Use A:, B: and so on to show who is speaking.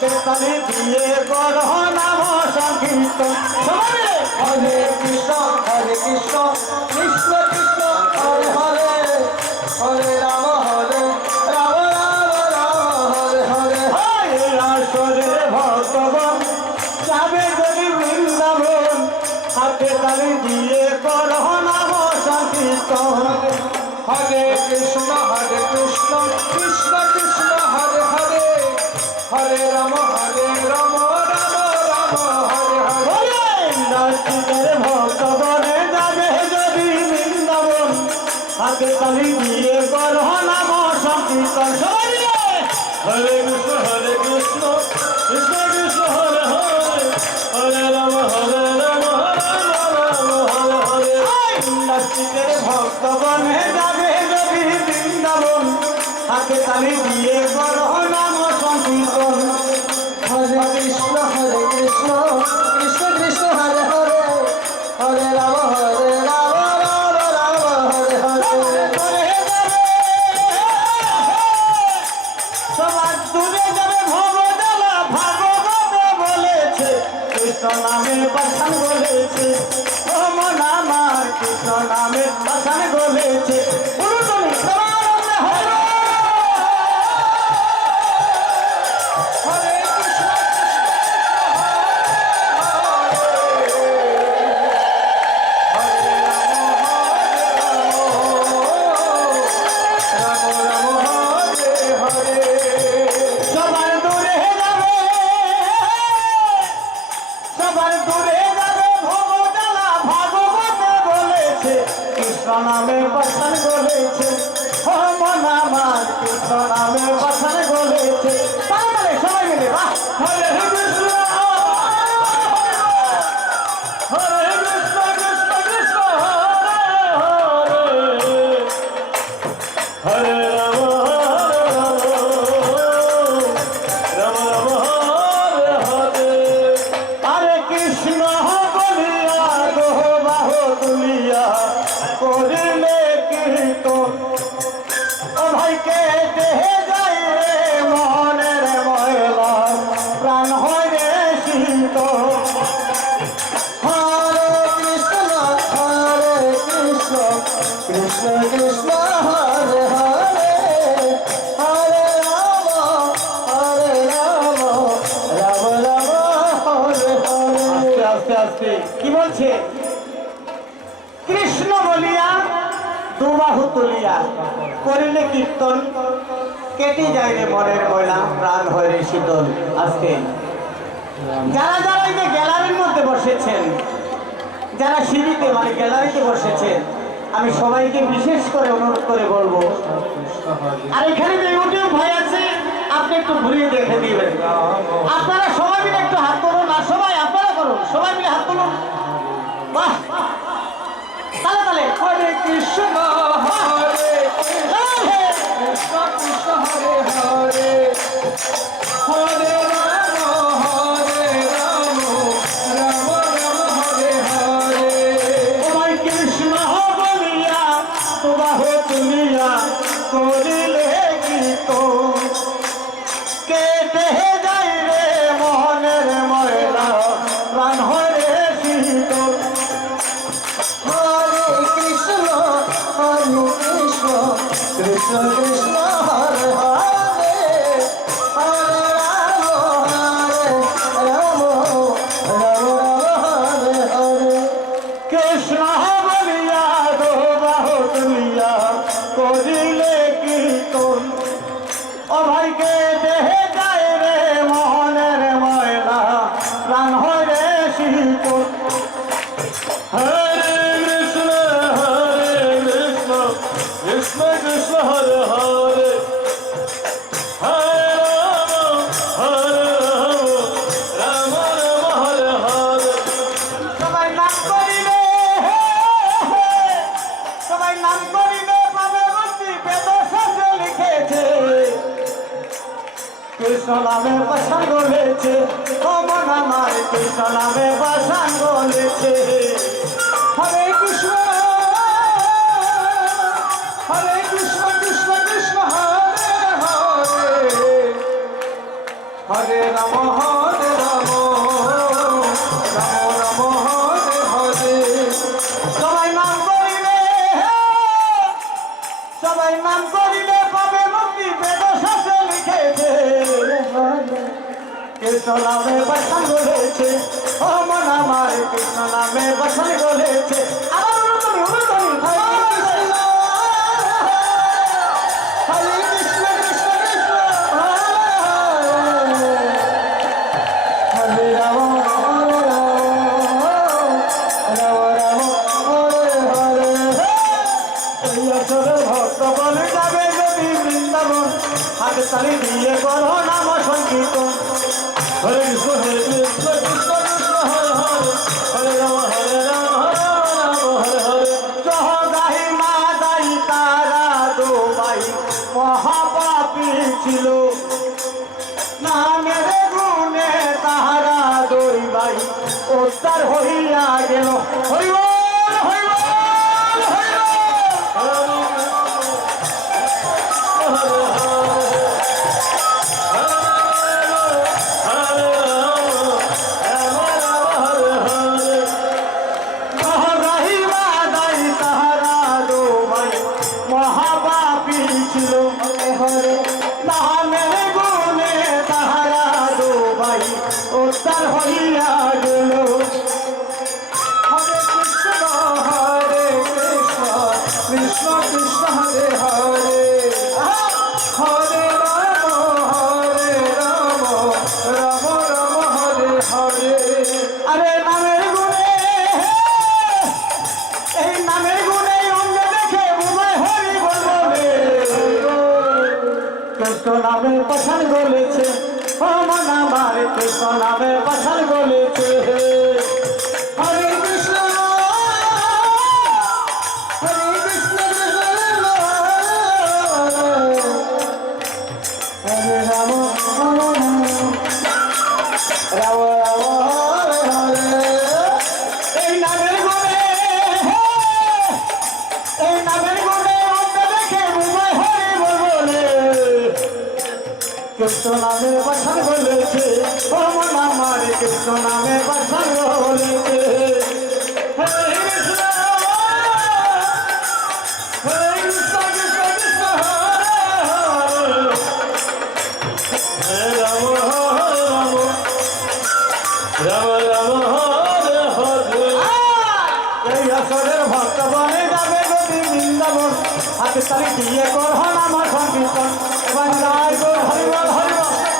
A: তালি দিয়ে করো নাম সংকীর্তন
B: হরে
A: কৃষ্ণ হরে কৃষ্ণ কৃষ্ণ কৃষ্ণ, হরে হরে হরে রাম হরে, রাম রাম রাম হরে হরে। হয় আসরে ভগবান যাবে যদি বৃন্দাবন, হাতে তালি দিয়ে করো নাম সংকীর্তন হরে কৃষ্ণ হরে কৃষ্ণ কৃষ্ণ কৃষ্ণ হরে হরে হরে রাম হরে রাম রাম রাম হরে হরে। বলে নাস্তিকের ভক্তগণে যাবে যদি বৃন্দাবন। হাতে তালি দিয়ে করো নাম সংকীর্তন হরে কৃষ্ণ হরে কৃষ্ণ কৃষ্ণ কৃষ্ণ হরে হরে। হরে রাম হরে রাম রাম রাম হরে হরে। নাস্তিকের ভক্তগণে যাবে যদি বৃন্দাবন। হাতে তালি দিয়ে
B: পাঠান বলেছে ওমন আমার কৃষ্ণ নামে পাঠান বলেছে। নামে পাঠান বলেছে ওমন আমার কৃষ্ণ নামে পাঠান বলেছে তাই বলে সবাই মিলে বাহ আস্তে কি বলছে কৃষ্ণ বলিয়া দুবাহু তুলিয়া করিলে কীর্তন কেটে যায় রে মনের ময়লা প্রাণ হয় রে শীতল আজকে যারা যারা এই যে গ্যালারির মধ্যে বসেছেন যারা সিঁড়িতে মানে গ্যালারিতে বসেছেন আমি সবাইকে বিশেষ করে অনুরোধ করে বলব। আর এখানে যে ইউটিউব ভাই আছে, আপনি একটু ঘুরিয়ে দেখে দিবেন। আপনারা সবাই মিলে একটু হাত করুন আর সবাই আপনারা করুন, সবাই মিলে হাত তুলুন। বাহ তাহলে
A: তাহলে কৃষ্ণ।
B: আমার নামে বসাই বলেছে। আমার অনুতনি অনুতনি
A: ভক্ত বলে যাবে যদি বৃন্দাবন। হাতে চালিয়ে হইয়া গেল। হরিব কৃষ্ণ নামে পাঠান বলেছে। ও মন আমার কৃষ্ণ নামে পাঠান বলেছে। কৃষ্ণ নামে বাসন বলেছে। ভ্রমণ আমার কৃষ্ণ নামে বাসন বলেছে। ভক্ত বনে যাবে গতি বৃন্দাবন। পাকিস্তানি দিয়ে কর হল আমার সংকীর্তন এবার জয় হরিবল হরিবল